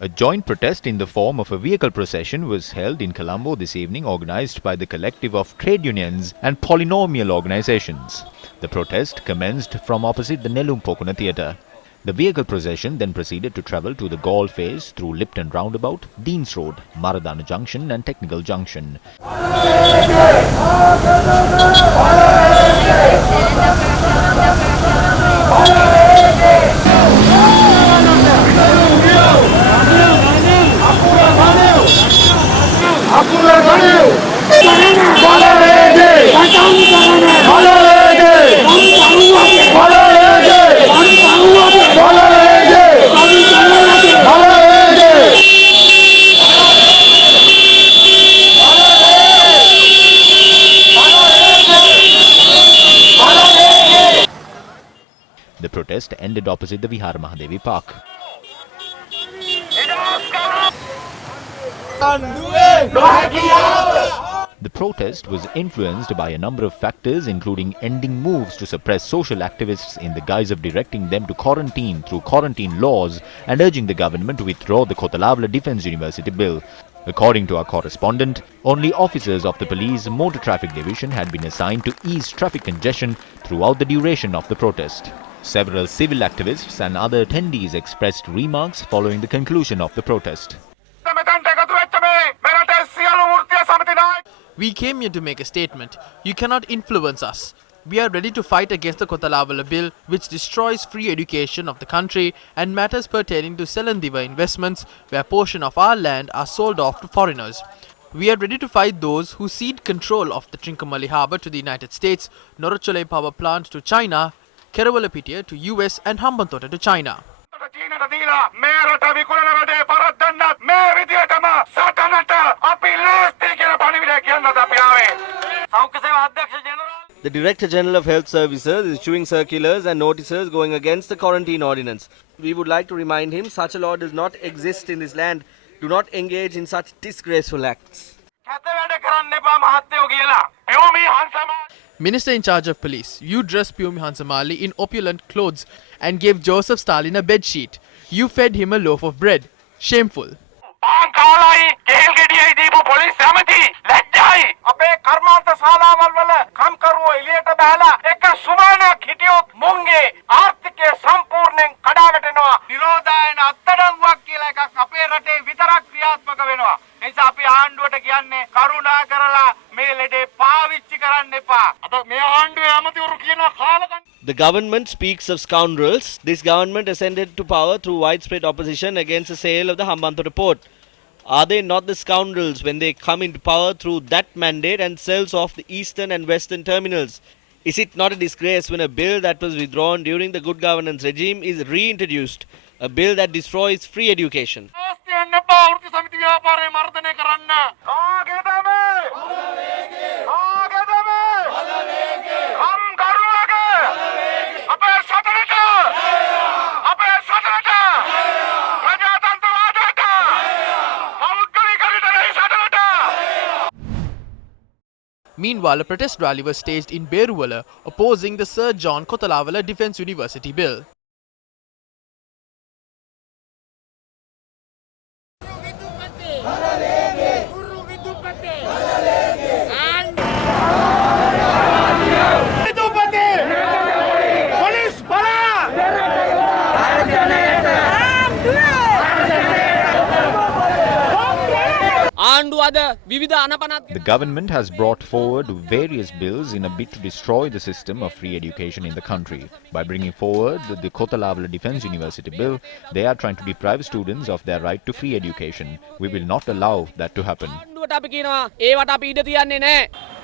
A joint protest in the form of a vehicle procession was held in Colombo this evening, organized by the collective of trade unions and polynomial organizations. The protest commenced from opposite the Nelumpokuna Theatre. The vehicle procession then proceeded to travel to the Gaul phase through Lipton Roundabout, Deans Road, Maradana Junction and Technical Junction. The protest ended opposite the Vihar Mahadevi Park. The protest was influenced by a number of factors, including ending moves to suppress social activists in the guise of directing them to quarantine through quarantine laws and urging the government to withdraw the Kothalavala Defence University Bill. According to our correspondent, only officers of the police motor traffic division had been assigned to ease traffic congestion throughout the duration of the protest. Several civil activists and other attendees expressed remarks following the conclusion of the protest. We came here to make a statement. You cannot influence us. We are ready to fight against the Kothalavala bill, which destroys free education of the country and matters pertaining to Selandiva investments, where a portion of our land are sold off to foreigners. We are ready to fight those who cede control of the Trincomalee Harbour to the United States, Noracholai power plant to China, Kerawalapitiya to US and Hambantota to China. The Director General of Health Services is issuing circulars and notices going against the quarantine ordinance. We would like to remind him such a law does not exist in this land. Do not engage in such disgraceful acts. Minister in charge of police, you dressed Pyumi Hansamali in opulent clothes and gave Joseph Stalin a bedsheet. You fed him a loaf of bread. Shameful. The government speaks of scoundrels. This government ascended to power through widespread opposition against the sale of the Hambantota port. Are they not the scoundrels when they come into power through that mandate and sells off the eastern and western terminals? Is it not a disgrace when a bill that was withdrawn during the good governance regime is reintroduced? A bill that destroys free education. Meanwhile, a protest rally was staged in Beruwala opposing the Sir John Kothalavala Defence University Bill. The government has brought forward various bills in a bid to destroy the system of free education in the country. By bringing forward the Kothalavala Defence University Bill, they are trying to deprive students of their right to free education. We will not allow that to happen.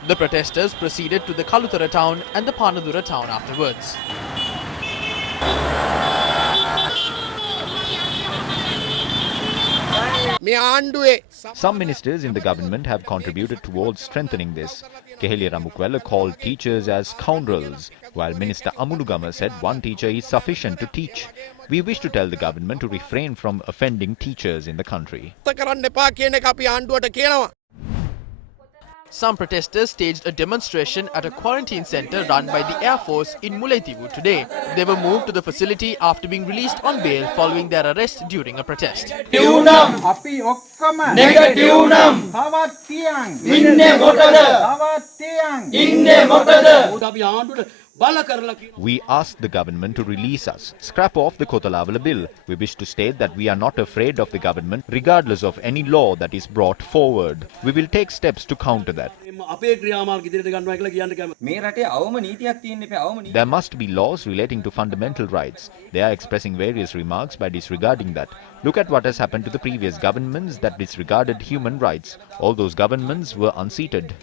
The protesters proceeded to the Kalutara town and the Panadura town afterwards. Some ministers in the government have contributed towards strengthening this. Kehelia Ramukwela called teachers as scoundrels, while Minister Amunugama said one teacher is sufficient to teach. We wish to tell the government to refrain from offending teachers in the country. Some protesters staged a demonstration at a quarantine centre run by the Air Force in Mullaitivu today. They were moved to the facility after being released on bail following their arrest during a protest. We ask the government to release us, scrap off the Kotalavala bill. We wish to state that we are not afraid of the government regardless of any law that is brought forward. We will take steps to counter that. There must be laws relating to fundamental rights. They are expressing various remarks by disregarding that. Look at what has happened to the previous governments that disregarded human rights. All those governments were unseated.